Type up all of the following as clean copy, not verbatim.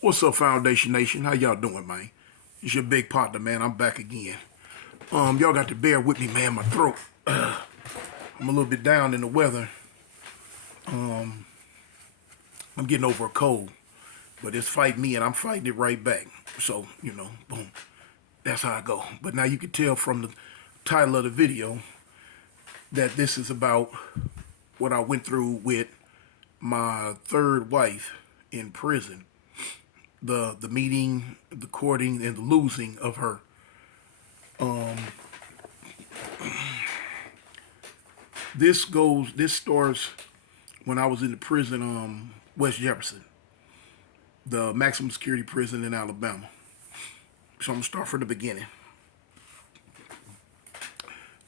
What's up, Foundation Nation? How y'all doing, man? It's your big partner, man. I'm back again. Y'all got to bear with me, man. My throat. I'm a little bit down in the weather. I'm getting over a cold, but it's fighting me, and I'm fighting it right back. So, boom. That's how I go. But now you can tell from the title of the video that this is about what I went through with my third wife in prison. The meeting, the courting, and the losing of her. This starts when I was in the prison, West Jefferson, the maximum security prison in Alabama. So I'm gonna start from the beginning.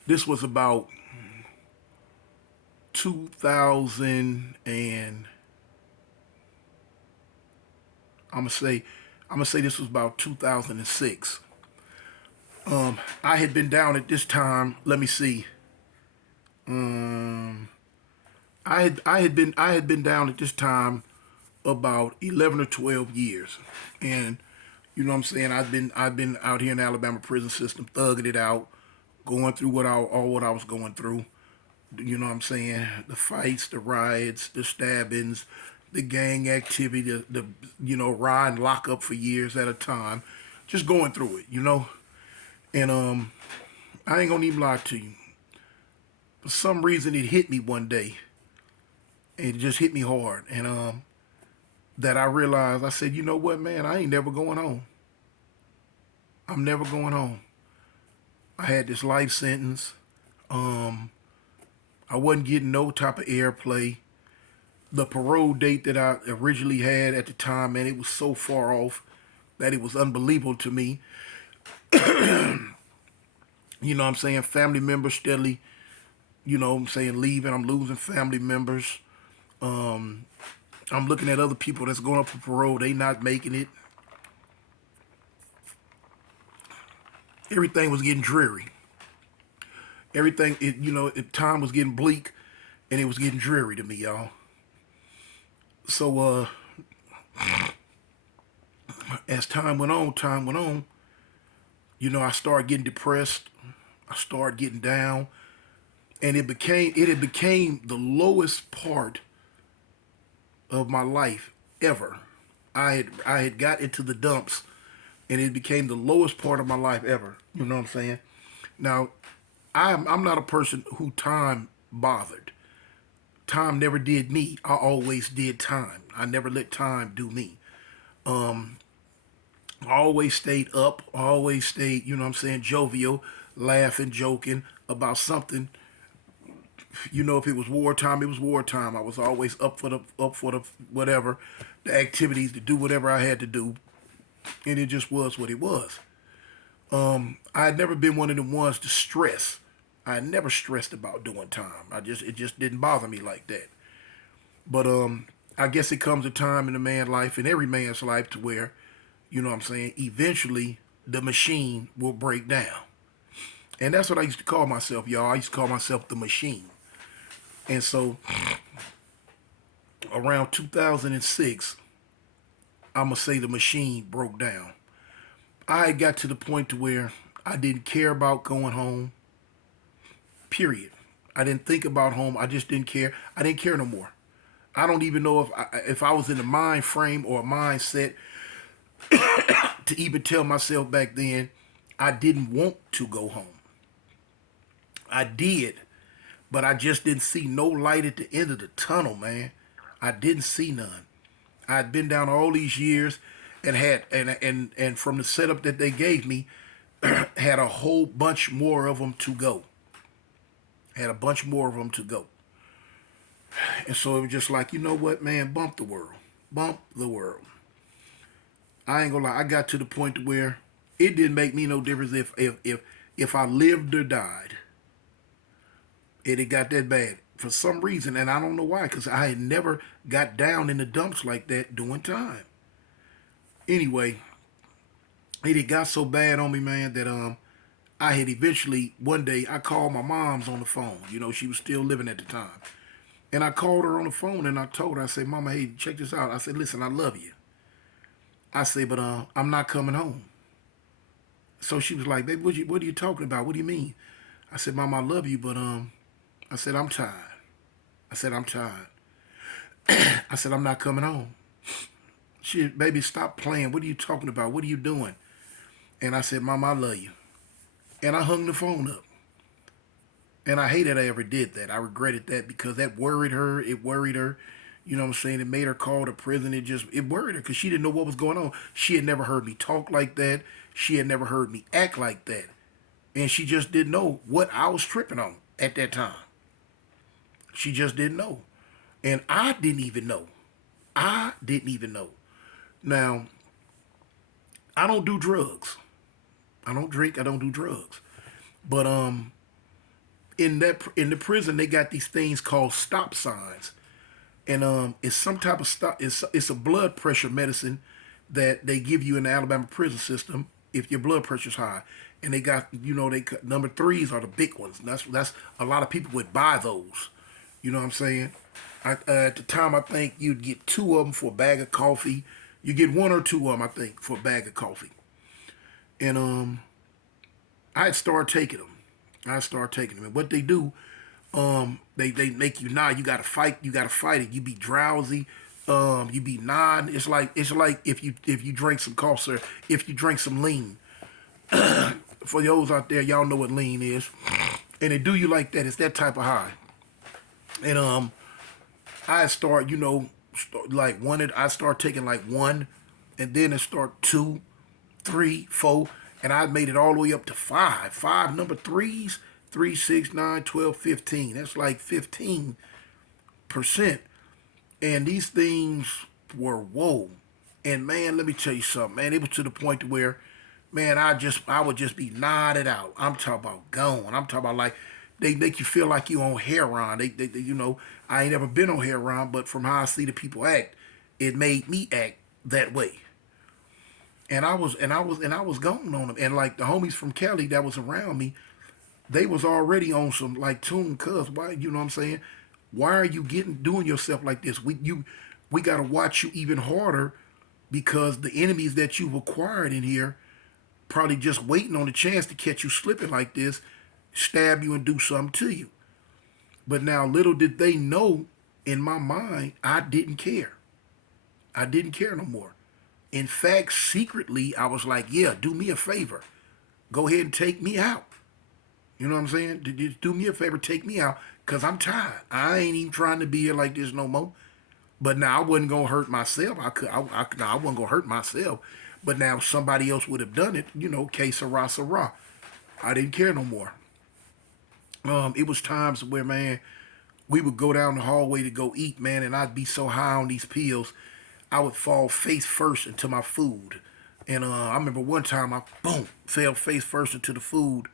This was about 2000 and I'm gonna say this was about 2006. I had been down at this time. Let me see. Um, I had been down at this time about 11 or 12 years, and you know what I'm saying. I've been out here in the Alabama prison system, thugging it out, going through all what I was going through. You know what I'm saying? The fights, the riots, the stabbings, the gang activity, the ride and lock up for years at a time, just going through it. And I ain't gonna even lie to you. For some reason, it hit me one day. It just hit me hard, and that I realized. I said, you know what, man? I ain't never going home. I'm never going home. I had this life sentence. Um, I wasn't getting no type of airplay. The parole date that I originally had at the time, man, it was so far off that it was unbelievable to me. You know what I'm saying? Family members steadily, what I'm saying, leaving. I'm losing family members. Um, I'm looking at other people that's going up for parole. They not making it. Everything was getting dreary. Everything, time was getting bleak, and it was getting dreary to me, y'all. So, as time went on, I started getting depressed. I started getting down, and it had became the lowest part of my life ever. I had got into the dumps, and it became the lowest part of my life ever. You know what I'm saying? Now, I'm not a person who time bothered. Time never did me. I always did time. I never let time do me. Um, I always stayed up. I always stayed, you know what I'm saying, jovial, laughing, joking about something. If it was wartime, it was wartime. I was always up for the whatever, the activities to do whatever I had to do, and it just was what it was. I had never been one of the ones to stress. I had never stressed about doing time. It just didn't bother me like that. But I guess it comes a time in a man's life, in every man's life, to where, what I'm saying, eventually the machine will break down. And that's what I used to call myself, y'all. I used to call myself the machine. And so around 2006, I'm going to say the machine broke down. I got to the point to where I didn't care about going home, period. I didn't think about home. I just didn't care. I didn't care no more. I don't even know if I was in a mind frame or a mindset to even tell myself back then I didn't want to go home. I did, but I just didn't see no light at the end of the tunnel, man. I didn't see none. I'd been down all these years and had and from the setup that they gave me, had a whole bunch more of them to go. Had a bunch more of them to go. And so it was just like, you know what, man, bump the world. Bump the world. I ain't gonna lie, I got to the point to where it didn't make me no difference if I lived or died. It got that bad for some reason, and I don't know why, because I had never got down in the dumps like that doing time. Anyway, it had got so bad on me, man, that I had eventually one day I called my mom's on the phone. She was still living at the time. And I called her on the phone and I told her, I said, Mama, hey, check this out. I said, listen, I love you. I say, but I'm not coming home. So she was like, baby, what are you talking about? What do you mean? I said, Mom, I love you, but I said, I'm tired. I said, I'm tired. I said, I'm not coming home. She, baby, stop playing. What are you talking about? What are you doing? And I said, Mom, I love you. And I hung the phone up. And I hated I ever did that. I regretted that because that worried her. It worried her. You know what I'm saying? It made her call the prison. It worried her because she didn't know what was going on. She had never heard me talk like that. She had never heard me act like that. And she just didn't know what I was tripping on at that time. She just didn't know. And I didn't even know. I didn't even know. Now, I don't do drugs. I don't drink. I don't do drugs. But in the prison they got these things called stop signs, and it's some type of stop. It's a blood pressure medicine that they give you in the Alabama prison system if your blood pressure's high. And they got they number threes are the big ones. That's a lot of people would buy those. You know what I'm saying? At the time, I think you'd get two of them for a bag of coffee. You get one or two of them, I think, for a bag of coffee. And I started taking them. I started taking them. And what they do, they make you nod. You gotta fight. You gotta fight it. You be drowsy. You be nodding. It's like if you drink some cough syrup, if you drink some lean. For those out there, y'all know what lean is, and they do you like that. It's that type of high. And I start, like one. I start taking like one, and then it start two, three, four, and I made it all the way up to five. Five number threes, 3, 6, 9, 12, 15. That's like 15%. And these things were whoa. And man, let me tell you something, man. It was to the point to where, man, I would just be nodded out. I'm talking about gone. I'm talking about like they make you feel like you on heroin. They I ain't ever been on heroin, but from how I see the people act, it made me act that way. And I was gone on them. And like the homies from Cali that was around me, they was already on some like tune cuz why you know what I'm saying? Why are you getting doing yourself like this? We gotta watch you even harder because the enemies that you've acquired in here probably just waiting on the chance to catch you slipping like this, stab you and do something to you. But now little did they know in my mind I didn't care. I didn't care no more. In fact, secretly I was like, yeah, do me a favor. Go ahead and take me out. You know what I'm saying? Just do me a favor, take me out, cause I'm tired. I ain't even trying to be here like this no more. But now I wasn't gonna hurt myself. I wasn't gonna hurt myself. But now if somebody else would have done it. Que sera, sera. I didn't care no more. It was times where man, we would go down the hallway to go eat, man, and I'd be so high on these pills, I would fall face first into my food. And I remember one time I boom fell face first into the food,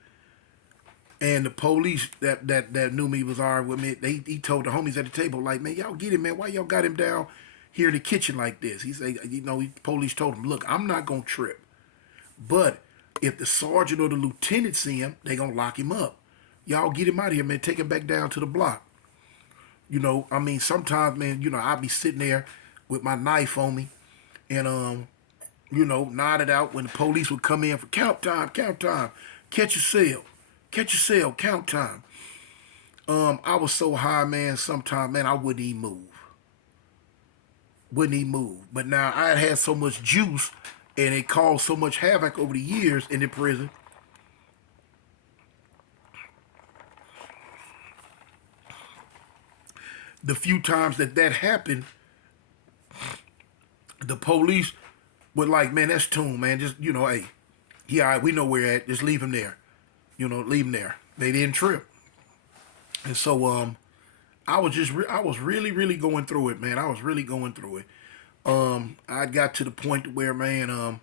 and the police that knew me was alright with me. He told the homies at the table like, man, y'all get him, man. Why y'all got him down here in the kitchen like this? He said, police told him, look, I'm not gonna trip, but if the sergeant or the lieutenant see him, they gonna lock him up. Y'all get him out of here, man. Take him back down to the block. I mean, sometimes, man, I'd be sitting there with my knife on me, and nodded out when the police would come in for count time, catch catch your cell, count time. I was so high, man. Sometimes, man, I wouldn't even move. But now I had so much juice, and it caused so much havoc over the years in the prison. The few times that happened, the police were like, man, that's Tune, man. Just hey, he all right. We know where you're at. Just leave him there. Leave him there. They didn't trip. And so I was really really going through it, man. I was really going through it. I got to the point where man,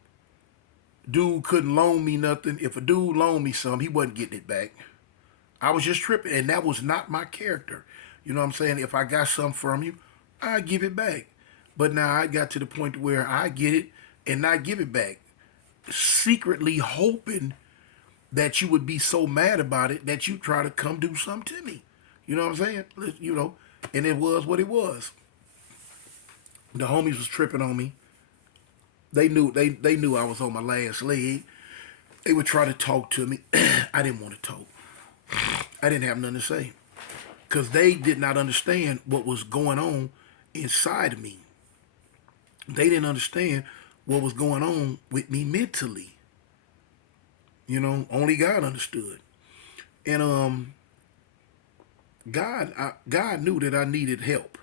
dude couldn't loan me nothing. If a dude loaned me some, he wasn't getting it back. I was just tripping, and that was not my character. You know what I'm saying? If I got something from you, I give it back. But now I got to the point where I get it and not give it back, secretly hoping that you would be so mad about it that you try to come do something to me. You know what I'm saying? And it was what it was. The homies was tripping on me. They knew I was on my last leg. They would try to talk to me. I didn't want to talk. I didn't have nothing to say because they did not understand what was going on inside of me. They didn't understand what was going on with me mentally. Only God understood. And God knew that I needed help.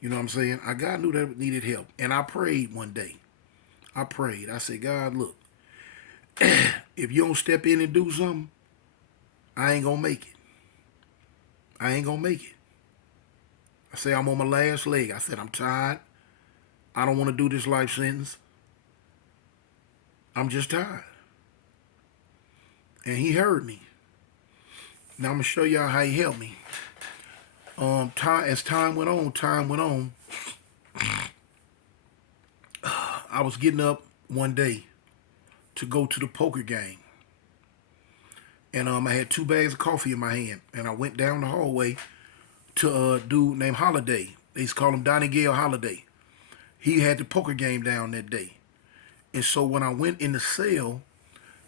You know what I'm saying? God knew that I needed help. And I prayed one day. I prayed. I said, God, look, if you don't step in and do something, I ain't gonna make it. I ain't gonna make it. I say I'm on my last leg. I said I'm tired. I don't want to do this life sentence. I'm just tired. And he heard me. Now I'm gonna show y'all how he helped me. As time went on, I was getting up one day to go to the poker game. And I had 2 bags of coffee in my hand. And I went down the hallway to a dude named Holiday. They used to call him Donnie Gale Holiday. He had the poker game down that day. And so when I went in the cell,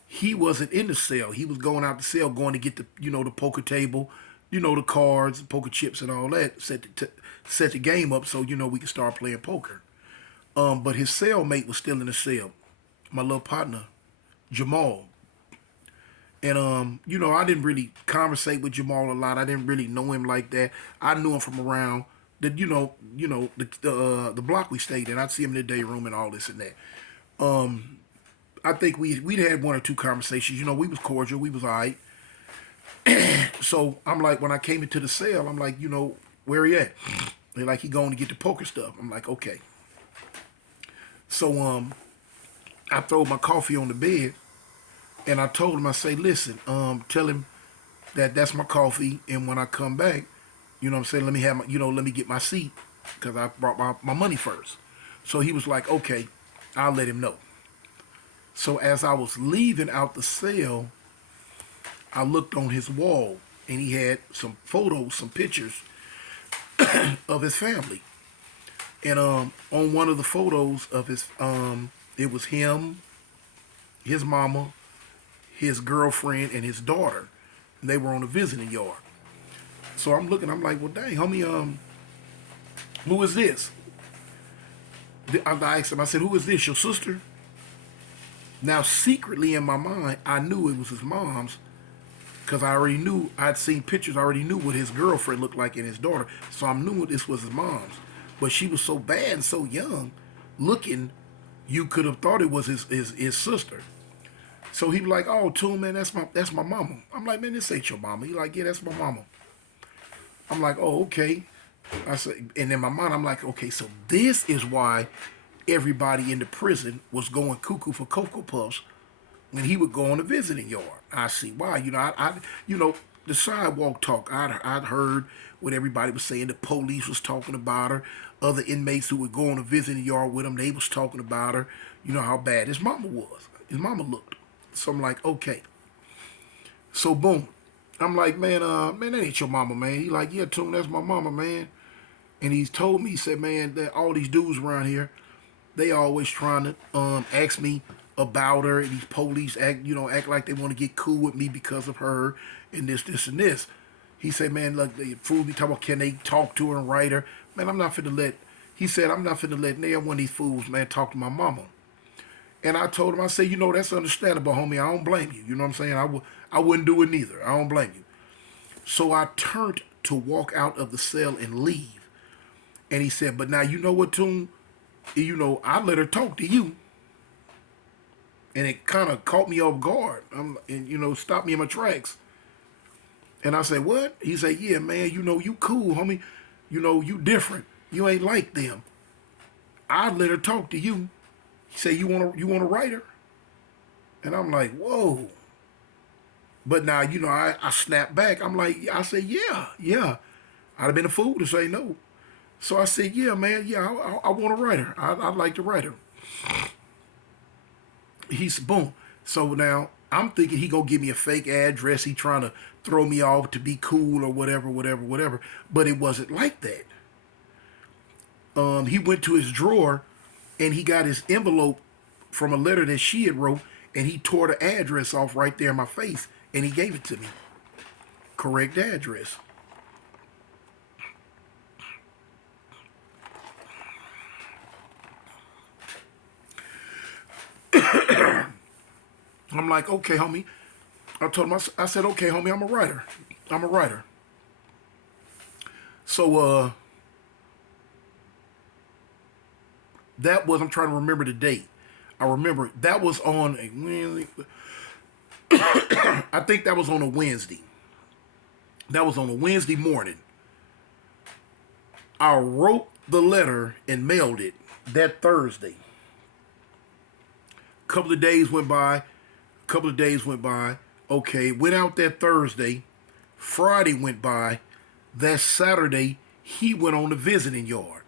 he wasn't in the cell. He was going out the cell, going to get the poker table, the cards, poker chips, and all that. Set the game up so we could start playing poker. But his cellmate was still in the cell. My little partner, Jamal. And I didn't really conversate with Jamal a lot. I didn't really know him like that. I knew him from around the block we stayed in. I'd see him in the day room and all this and that. I think we'd had one or two conversations. We was cordial. We was all right. So I'm like, when I came into the cell, I'm like, where he at? They're like, he going to get the poker stuff. I'm like, okay. So I throw my coffee on the bed, and I told him, I say, listen, tell him that that's my coffee, and when I come back, what I'm saying, let me have my, let me get my seat, because I brought my money first. So he was like, okay, I'll let him know. So as I was leaving out the cell, I looked on his wall, and he had some photos, some pictures of his family. And on one of the photos of his, it was him, his mama, his girlfriend, and his daughter. And they were on a visiting yard. So I'm looking, I'm like, well, dang, homie, who is this? I asked him, I said, who is this, your sister? Now, secretly in my mind, I knew it was his mom's, because I already knew, I'd seen pictures, I already knew what his girlfriend looked like and his daughter. So I knew this was his mom's. But she was so bad and so young looking, you could have thought it was his sister. So he was like, oh, Toon, man, that's my mama. I'm like, man, this ain't your mama. He like, yeah, that's my mama. I'm like, oh, okay. I said, and in my mind, I'm like, okay, so this is why everybody in the prison was going cuckoo for Cocoa Puffs when he would go on a visiting yard. I see why. The sidewalk talk. I'd heard what everybody was saying. The police was talking about her. Other inmates who would go on a visiting yard with him, they was talking about her. How bad his mama was. His mama looked. So I'm like, okay. So boom. I'm like, man, that ain't your mama, man. He like, yeah, Toon, that's my mama, man. And he's told me, he said, man, that all these dudes around here, they always trying to ask me about her, and these police act like they want to get cool with me because of her, and this, and this. He said, man, look, the fools be talking about, can they talk to her and write her? Man, I'm not finna let, he said, I'm not finna let neither one of these fools, man, talk to my mama. And I told him, I said, that's understandable, homie. I don't blame you. You know what I'm saying? I wouldn't do it neither. I don't blame you. So I turned to walk out of the cell and leave. And he said, but now you know what, Toon? I let her talk to you. And it kind of caught me off guard. And stopped me in my tracks. And I said, what? He said, yeah, man, you cool, homie. You different. You ain't like them. I let her talk to you. He said, you wanna write her? And I'm like, whoa. But now, I snapped back. I said, yeah. I'd have been a fool to say no. So I said, yeah, man, yeah, I want to write her. I'd like to write her. He said, boom. So now I'm thinking he gonna give me a fake address. He trying to throw me off to be cool or whatever. But it wasn't like that. He went to his drawer and he got his envelope from a letter that she had wrote, and he tore the address off right there in my face, and he gave it to me. Correct address. I'm like, okay, homie. I told him, I said, okay, homie, I'm a writer. I'm a writer. So that was, I'm trying to remember the date. I remember that was on a Wednesday. I think that was on a Wednesday. That was on a Wednesday morning. I wrote the letter and mailed it that Thursday. Couple of days went by. Couple of days went by. Okay, went out that Thursday. Friday went by. That Saturday, he went on the visiting yard.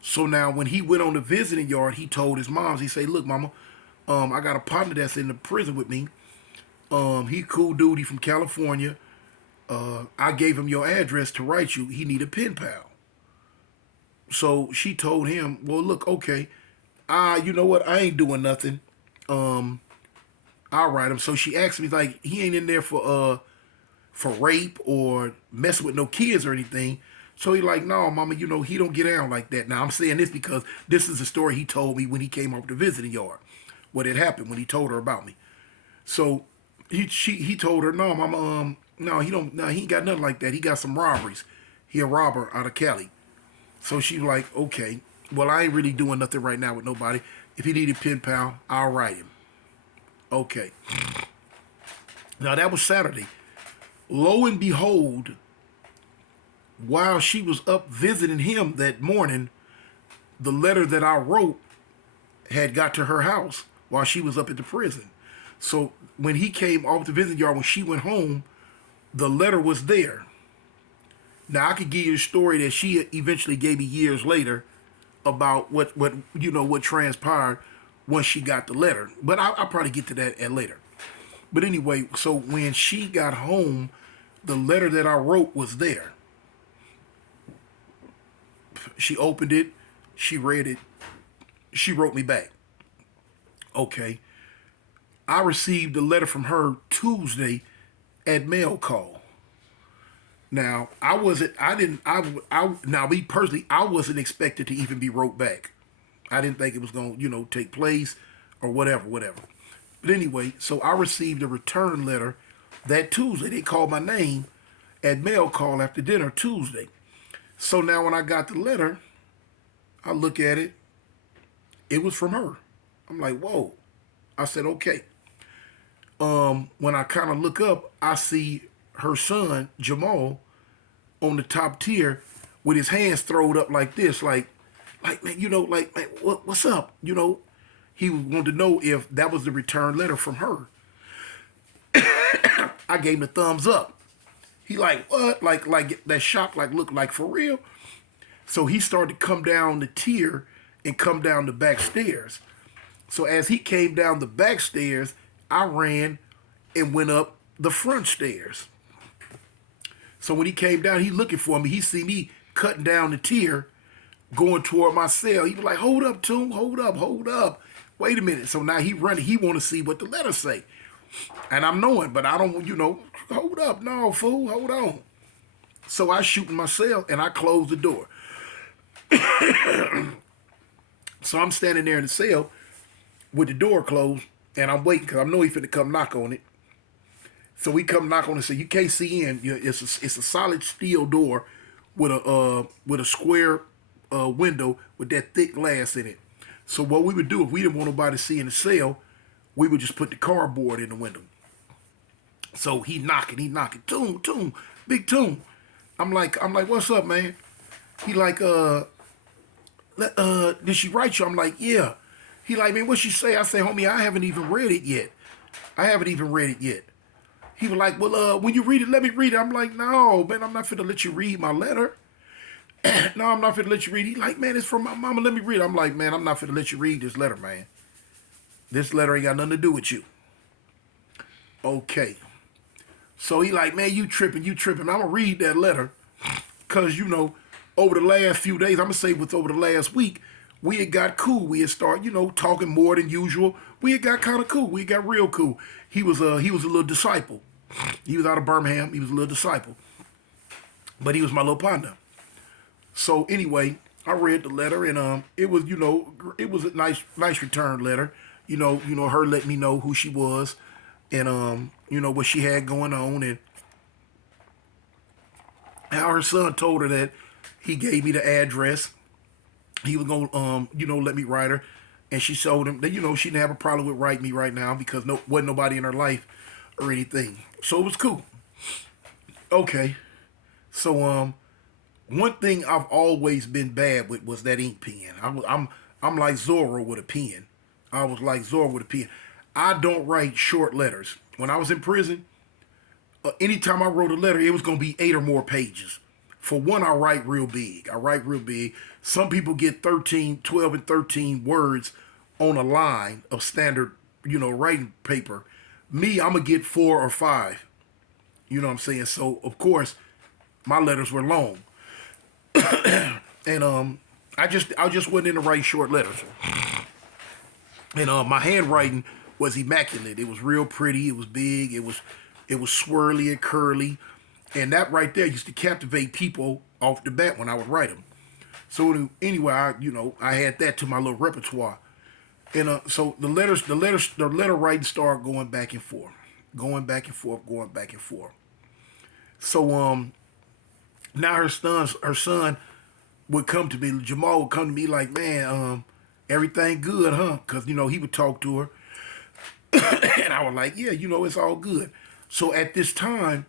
So now, when he went on the visiting yard, he told his moms, he said, "Look, mama, I got a partner that's in the prison with me. He cool dude. He from California. I gave him your address to write you. He need a pen pal." So she told him, "Well, look, okay, you know what? I ain't doing nothing. Um, I'll write him." So she asked me, like, he ain't in there for rape or messing with no kids or anything. So he like, "No, mama, he don't get down like that." Now I'm saying this because this is the story he told me when he came over to visiting yard. What had happened when he told her about me. So he told her, "No, mama, no, he don't, no, he ain't got nothing like that. He got some robberies. He a robber out of Cali." So she like, "Okay, well, I ain't really doing nothing right now with nobody. If he need a pen pal, I'll write him." Okay. Now that was Saturday. Lo and behold, while she was up visiting him that morning, the letter that I wrote had got to her house while she was up at the prison. So when he came off the visiting yard, when she went home, the letter was there. Now I could give you a story that she eventually gave me years later about what transpired once she got the letter. But I'll probably get to that at later. But anyway, so when she got home, the letter that I wrote was there. She opened it, she read it, she wrote me back. Okay. I received a letter from her Tuesday at mail call. Now, now me personally, I wasn't expected to even be wrote back. I didn't think it was going to, take place or whatever. But anyway, so I received a return letter that Tuesday. They called my name at mail call after dinner Tuesday. So now when I got the letter, I look at it. It was from her. I'm like, whoa. I said, okay. When I kind of look up, I see her son, Jamal, on the top tier with his hands thrown up like this, like man, man, what's up? He wanted to know if that was the return letter from her. I gave him the thumbs up. He like, what? Like that shock, like, look, like, for real? So he started to come down the tier and come down the back stairs. So as he came down the back stairs, I ran and went up the front stairs. So when he came down, he looking for me. He see me cutting down the tier, going toward my cell. He was like, "Hold up, Toom, hold up, hold up. Wait a minute." So now he running. He want to see what the letter say. And I'm knowing, but I don't, hold up. No, fool, hold on. So I shoot in my cell and I close the door. So I'm standing there in the cell with the door closed and I'm waiting because I know he's finna come knock on it. So we come knock on it. So you can't see in. It's a solid steel door with a square window with that thick glass in it. So what we would do if we didn't want nobody to see in the cell, we would just put the cardboard in the window. So he knocking, Toom, big Toom. I'm like, what's up, man? He like, did she write you? I'm like, yeah. He like, man, what she say? I say, homie, I haven't even read it yet. He was like, well, when you read it, let me read it. I'm like, no, man, I'm not finna let you read my letter. No, I'm not finna let you read it. He like, man, it's from my mama. Let me read it. I'm like, man, I'm not finna let you read this letter, man. This letter ain't got nothing to do with you. Okay. So he like, man, you tripping. I'm going to read that letter because, over the last few days, I'm going to say over the last week, we had got cool. We had started, talking more than usual. We had got kind of cool. We got real cool. He was a little disciple. He was out of Birmingham. He was a little disciple, but he was my little partner. So anyway, I read the letter, and it was it was a nice return letter. Her let me know who she was, and what she had going on, and how her son told her that he gave me the address. He was gonna let me write her, and she told him that she didn't have a problem with writing me right now because wasn't nobody in her life or anything. So it was cool. Okay. So one thing I've always been bad with was that ink pen. I'm like Zorro with a pen. I was like Zorro with a pen. I don't write short letters. When I was in prison, anytime I wrote a letter, it was gonna be 8 or more pages. For one, I write real big. I write real big. Some people get 13, 12, and 13 words on a line of standard, writing paper. Me, I'm gonna get 4 or 5. You know what I'm saying? So of course, my letters were long, and I just wasn't into writing short letters. And my handwriting was immaculate. It was real pretty. It was big. It was swirly and curly, and that right there used to captivate people off the bat when I would write them. So anyway, I had that to my little repertoire, and so the letter writing started going back and forth, going back and forth, going back and forth. So now her son would come to me. Jamal would come to me like, man, everything good, huh? Because he would talk to her, and I was like, yeah, it's all good. So at this time,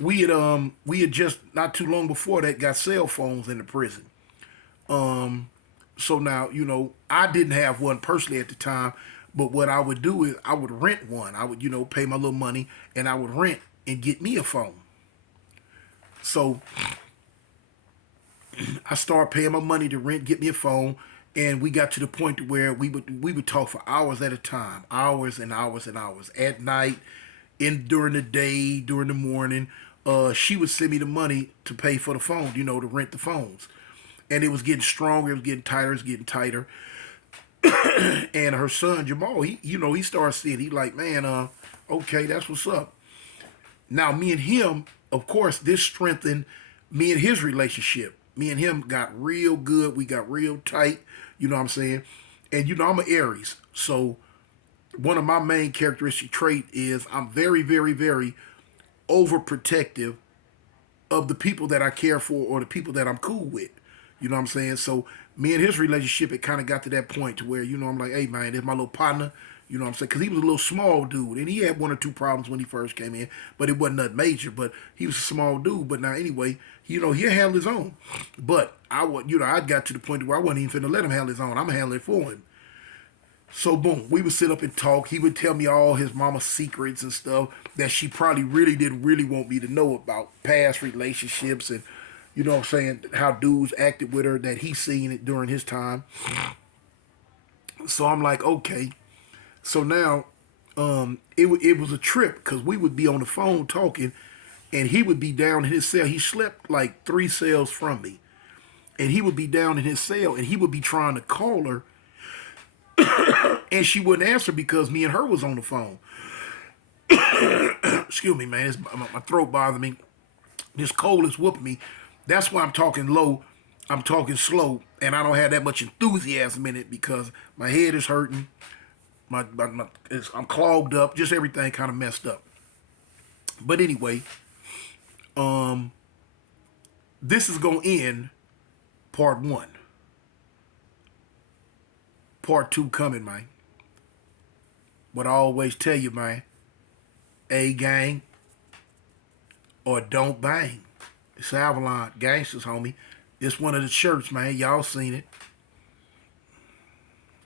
we had just not too long before that got cell phones in the prison. So now I didn't have one personally at the time, but what I would do is I would rent one. I would pay my little money, and I would rent and get me a phone. So I started paying my money to rent, get me a phone, and we got to the point to where we would talk for hours at a time, hours and hours and hours at night, in during the day, during the morning. She would send me the money to pay for the phone, to rent the phones, and it was getting stronger, it was getting tighter, it was getting tighter. And her son Jamal, he started seeing, he like, man, okay, that's what's up. Now, me and him, of course, this strengthened me and his relationship. Me and him got real good. We got real tight. You know what I'm saying? And I'm an Aries. So one of my main characteristic trait is I'm very, very, very overprotective of the people that I care for or the people that I'm cool with. You know what I'm saying? So me and his relationship, it kind of got to that point to where, I'm like, hey man, this my little partner. You know what I'm saying? Because he was a little small dude, and he had 1 or 2 problems when he first came in, but it wasn't nothing major. But he was a small dude. But now anyway, he'll handle his own. But I got to the point where I wasn't even finna let him handle his own. I'm gonna handle it for him. So boom, we would sit up and talk. He would tell me all his mama's secrets and stuff that she probably really didn't really want me to know about past relationships and what I'm saying, how dudes acted with her that he seen it during his time. So I'm like, okay. So now, it was a trip because we would be on the phone talking, and he would be down in his cell. He slept like 3 cells from me, and he would be down in his cell, and he would be trying to call her, and she wouldn't answer because me and her was on the phone. Excuse me, man. My throat bothering me. This cold is whooping me. That's why I'm talking low. I'm talking slow, and I don't have that much enthusiasm in it because my head is hurting. I'm clogged up. Just everything kind of messed up. But anyway, this is gonna end part one. Part two coming, man. What I always tell you, man, A gang or don't bang. It's Avalon Gangsters, homie. It's one of the shirts, man. Y'all seen it.